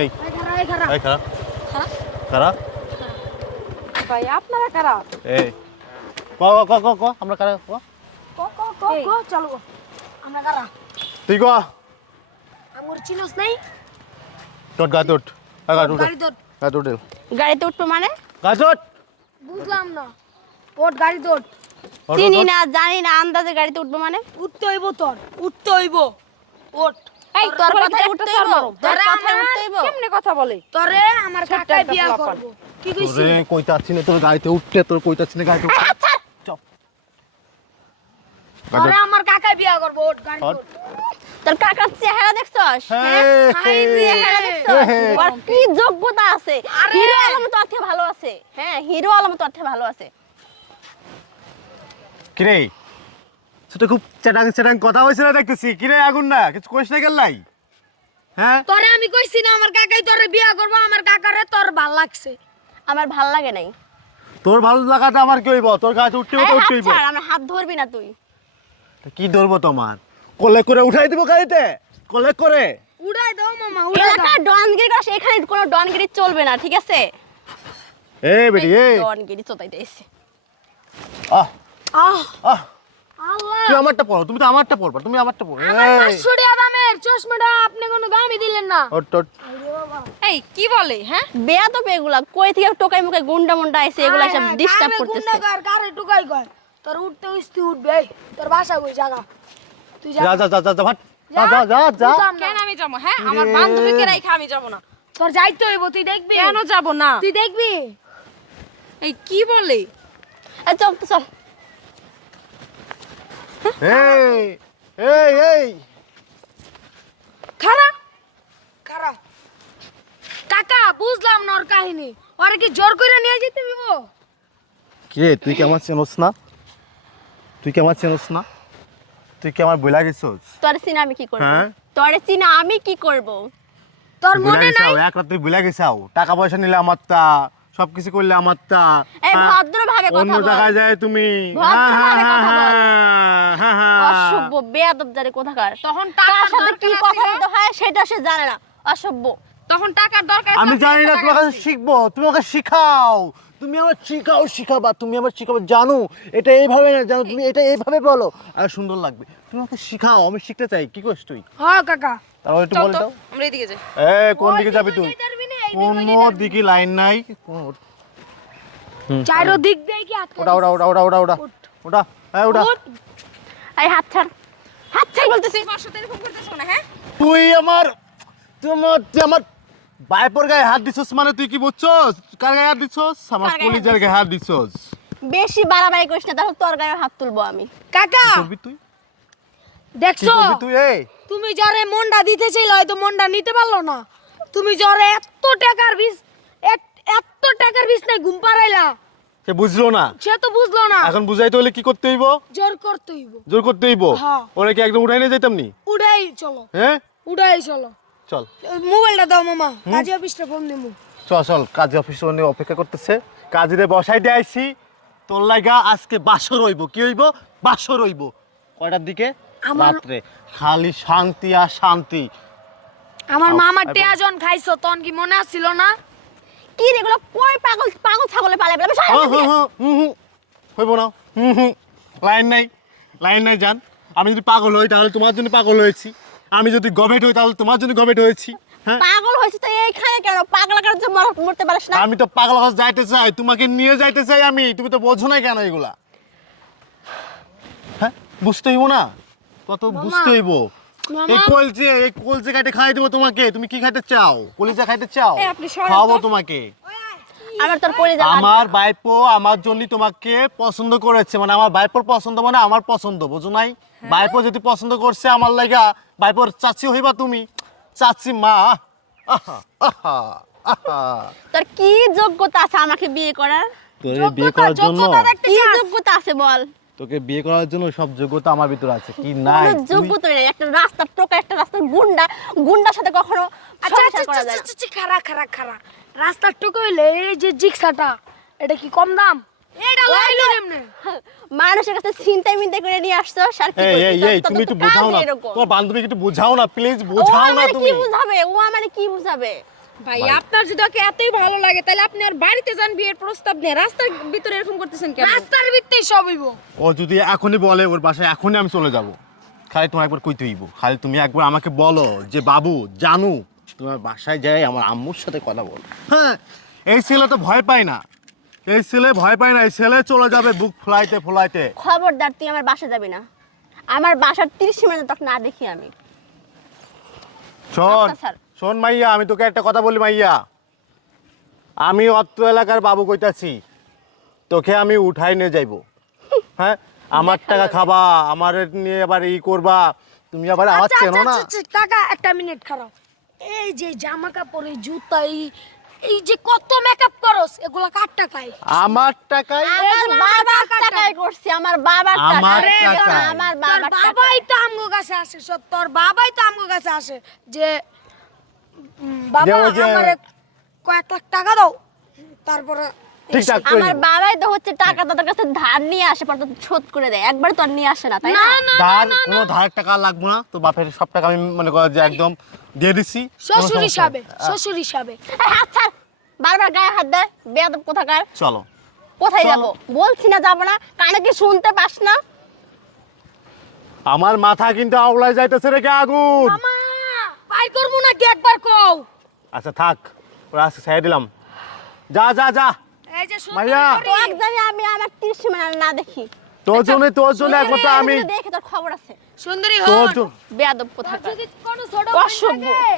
এই খারা এই খারাপ হ্যাঁ খারাপ ভাই আপনারা কারা এই ক ক ক ক আমরা কারা ক ক চলো আমরা কারা তুই ক আমার চিনোস নাই তোর গায়ে উঠ গায়ে উঠ গাড়ি দৌড় গায়ে উঠ গাড়িতে উঠবো মানে গায়ে উঠ বুঝলাম না ওট গাড়ি দৌড় চিনি না জানি না আন্দাজে গাড়িতে উঠবো মানে উঠতে হইব তোর উঠতে হইব ওট এই তোর কথায় উঠতে হইব তোর তোরে কথায় আমার- উঠতে হইব কেমনে কথা বলে তোরে আমার কাকাই বিয়া করব কি কইছিস তোরে কইতা আছিস না তোর গাড়িতে উঠতে তোর কইতা আছিস না গাড়িতে উঠতে চপ তোরে আমার কাকাই বিয়া করব ওট গাড়ি ওঠ। দৌড় তোর কাকার চেহারা দেখছস হাই রে চেহারা দেখছস ওর কি যোগ্যতা আছে আরে! হিরো আলম তোর থেকে ভালো আছে হ্যাঁ হিরো আলম তোর থেকে ভালো আছে কিরে সেটা খুব চ্যাটাং চ্যাটাং কথা হইছে না দেখতেছি কিরে আগুন না কিছু কইছ না গেলাই হ্যাঁ তোরে আমি কইছি না আমার কাকাই তোরে বিয়া করব আমার কাকারে তোর ভাল লাগছে আমার ভাল লাগে নাই তোর ভালো লাগাতে আমার কি হইব তোর গায়ে উঠতে এই তো হাত উঠতে হইব ছাড় আমার হাত ধরবি না তুই কি ধরবো তোমার কোলে করে উঠাই দিব গাড়িতে কোলে করে উড়াই দাও মামা উড়াই দাও এলাকার ডনগিরি করা এখানে কোনো ডনগিরি চলবে না ঠিক আছে এই বেটি এই ডনগিরি চোতাইতে এসে আহ আহ আহ আল্লাহ তুই আমারটা পড়ো তুমি তো আমারটা পড়বা তুমি আমারটা পড়ো আমার এই 500 টাকা দামের চশমাটা আপনি কোনো দামই দিলেন না ওট ওট এই কি বলে হ্যাঁ বেয়া তো এগুলা কই থেকে টোকাই মুখে গুন্ডা মুন্ডা আইছে এগুলা সব ডিস্টার্ব করতেছে কারে টুকাই কয় তোর উঠতে উঠতে উঠবে এই, তোর বাসা কই জায়গা তুই যা যা যা যা যা ভাট যা যা যা যা বুঝলাম না। কেন আমি যাবো হ্যাঁ আমার বান্ধবীকে রাইখা আমি যাব না তোর যাইতে হইব তুই দেখবি কেন যাব না তুই দেখবি এই কি বলে এই চল তো চল এই এই এই খারা খারা কাকা বুঝলাম না ওর কাহিনী ওরে কি জোর করে নিয়ে যেতে হইব কে তুই কি আমার চেনস না তুই কি আমার চেনস না তুই কি আমার বইলা গেছস তোরে চিনা আমি কি করব হ্যাঁ? তোরে চিনা আমি কি করব তোর বইলা মনে নাই গেছাও এক রাত তুই বইলা গেছাও টাকা পয়সা নিলে আমারটা সবকিছু করলে আমারটা এই হ্যাঁ? ভদ্রভাবে অন্য কথা বল জায়গায় যায় তুমি ভদ্রভাবে কথা বল। হ্যাঁ, হ্যাঁ। অসভ্য বেয়াদব জারে কোথাকার তখন কার টাকার সাথে কি দরকার কথা ছিল, বলতে হয় সেটা সে জানে না অসভ্য তখন টাকার দরকার আমি ছিল, জানি না টাকা তোমার কাছে দিছি। শিখবো তুমি আমাকে শিখাও তুমি আমার শিখাবা তুমি আমার শিখাবে জানো এটা এইভাবে না জানো তুমি এটা এইভাবে বলো আর সুন্দর লাগবে তুমি আমাকে শিখাও আমি শিখতে চাই কি করিস তুই হ্যাঁ কাকা তাহলে একটু চল বলে তো দাও আমরা এদিকে যাই কোন দিকে যাবি তুই কোনো দিকে লাইন নাই চাইরো দিক দেই কি আটকে ওটা ওটা ওটা ওটা ওটা ওটা ওটা হ্যাঁ ওটা এই হাত ছাড় বলতেছি আমার সাথে এরকম করতেছো না হ্যাঁ তুই আমার তুই আমার বাইপর গায়ে হাত দিছস মানে তুই কি বুঝছস কার গায়ে হাত দিছস আমার কার গায়ে হাত কলিজার গায়ে হাত দিছস বেশি বাড়াবাড়ি করিস না তাহলে তোর গায়ে হাত তুলবো আমি কাকা কি করবি তুই কি দেখছো করবি তুই এই তুমি জরে মন্ডা দিতে চাইলে হয়তো মন্ডা নিতে পারলো না তুমি জরে এত টাকার বিষ নাই ঘুম পাড়াইলা সে বুঝলো না সে তো বুঝলো না এখন বুঝাইতে হলে কি করতে হইব জোর করতে হইব জোর করতে হইব হ্যাঁ। ওরে কি একদম উঠাই নিয়ে যেতাম নি উড়াই চলো হ্যাঁ উড়াই চলো চল মোবাইলটা দাও মামা কাজে অফিসটা ফোন দিমু চল চল কাজে অফিসে উনি অপেক্ষা করতেছে কাজে বসাই দিয়ে আইছি তোর লাগা আজকে বাসর হইব কি হইব বাসর হইব কয়টার দিকে রাত্রে খালি শান্তি আর শান্তি আমার আও, মামার আইবো। টেয়াজন খাইছো তখন কি মনে আসছিল না কি রে এগুলো কই পাগল পাগল ছাগলে পালে বলে হইব না লাইন নাই লাইন নাই জান আমি যদি পাগল হই তাহলে তোমার জন্য পাগল হয়েছি আমি যদি গভেট হই তাহলে তোমার জন্য গভেট হয়েছি হ্যাঁ পাগল হয়েছে তো এইখানে কেন পাগলা কেন মরতে পারিস না আমি তো পাগল হয়ে যাইতে চাই তোমাকে নিয়ে যাইতে চাই আমি তুমি তো বোঝো না কেন এগুলা হ্যাঁ বুঝতে হইব না কত বুঝতে হইব মামা। এই কলজে খাইতে খাই দেবো তোমাকে তুমি কি খাইতে চাও কলিজা খাইতে চাও এই আপনি সরেন খাওয়াবো তো। তোমাকে আমার তোর পড়ে যাবে আমার বাইপো আমার জন্য তোমাকে পছন্দ করেছে মানে আমার বাইপোর পছন্দ মানে আমার পছন্দ বুঝো নাই বাইপো যদি পছন্দ করছে আমার লাগা বাইপোর চাচি হইবা তুমি চাচি মা আহা আহা আহা তোর কি যোগ্যতা আছে আমাকে বিয়ে করার তোরে বিয়ে করার জন্য কি যোগ্যতা আছে বল তোকে বিয়ে করার জন্য সব যোগ্যতা আমার ভিতরে আছে কি নাই কোনো যোগ্যতা নেই একটা রাস্তার টোকা একটা রাস্তার গুন্ডার সাথে কখনো আচ্ছা সংসার আচ্ছা করা যায় না। আচ্ছা খারা রাস্তার টুকু হইলে এই যে জিক্সাটা এটা কি কম দাম এটা লাইলো এমনে মানুষের কাছে চিন্তাই মিন্তাই করে নিয়ে আসছো আর কি এই করবি? এই তোর- এই তোর তুমি তো একটু কাজ বোঝাও না এরকম। তোমার বান্ধবীকে একটু বোঝাও না প্লিজ ও বোঝাও না আমারে তুমি কি বুঝাবে ও আমারে কি বুঝাবে ভাই ভাই। আপনার যদি ওকে এতই ভালো লাগে তাহলে আপনি আর বাড়িতে যান বিয়ের প্রস্তাব নিয়ে রাস্তার ভিতরে এরকম করতেছেন কেন? রাস্তার ভিত্তেই সব হইব। ও যদি এখনই বলে ওর বাসায় এখনই আমি চলে যাব, খালি তোমার একবার কইতে হইব, খালি তুমি একবার আমাকে বলো যে বাবু জানু তোমার বাসায় যাই আমার আম্মুর সাথে কথা বল। হ্যাঁ, এই ছেলে তো ভয় পায় না, এই ছেলে ভয় পায় না, এই ছেলে চলে যাবে বুক ফুলাইতে ফুলাইতে। খবরদার তুই আমার বাসা যাবি না, আমার বাসার 30 মিনিট তক না দেখি আমি। শোন আচ্ছা, স্যার। শোন মাইয়া, আমি তোকে একটা কথা বলি মাইয়া, আমি অত্র এলাকার বাবু কইতাছি, তোকে আমি উঠাই নিয়ে যাইব। হ্যাঁ, আমার টাকা খাবা, আমার নিয়ে আবার ই করবা, তুমি আবার আমার আচ্ছা, চেনো না। কাকা একটা মিনিট খারাপ। এই যে জামা কাপড়, এই জুতা, এই যে কত মেকআপ করস, এগুলা কার টাকায়? আমার টাকায় আমার বাবার টাকায় করছি, আমার বাবার আমার টাকায়। টাকায়। আমার তোর বাবার বাবাই টাকায়। তো আমগো কাছে আসে, তোর বাবাই তো আমগো কাছে আসে যে বাবা যে ওই যে- আমারে কয়েক লাখ টাকা দাও, তারপরে ঠিকঠাক করে আমার নিব। বাবাই তো হচ্ছে টাকা তাদের কাছে ধার নিয়ে আসে, পর তো শোধ করে দেয়, একবার তো আর নিয়ে আসে না, তাই না? ধার কোনো ধারের টাকা লাগবে না, তো বাপের সব টাকা আমি মনে করো যে একদম দিয়ে দিছি। কোনো শ্বশুর সমস্যা হিসাবে, নেই। শ্বশুর হিসাবে। এই হাত ছাড়, বারবার গায়ে হাত দেয়, বেয়াদব কোথাকার। চলো, কোথায় চলো। যাব? বলছি না যাব না, কানে কি শুনতে পাস না? আমার মাথা কিন্তু আওলায় যাইতেছে রেখে আগুন। মামা পাই করবো নাকি একবার কও। আচ্ছা থাক, ওরা আজকে ছেড়ে দিলাম, যা যা যা। এই যে সুন্দরী মাইয়া। করি। তো এক জানি আমি আমার 30 মিনিট না দেখি। তোর জন্য একমাত্র আমি, দেখে তোর খবর আছে, সুন্দরী তোর হন। জন্য বেয়াদব কোথাকার। যদি কোনো ছোট অসভ্য। বোন থাকে,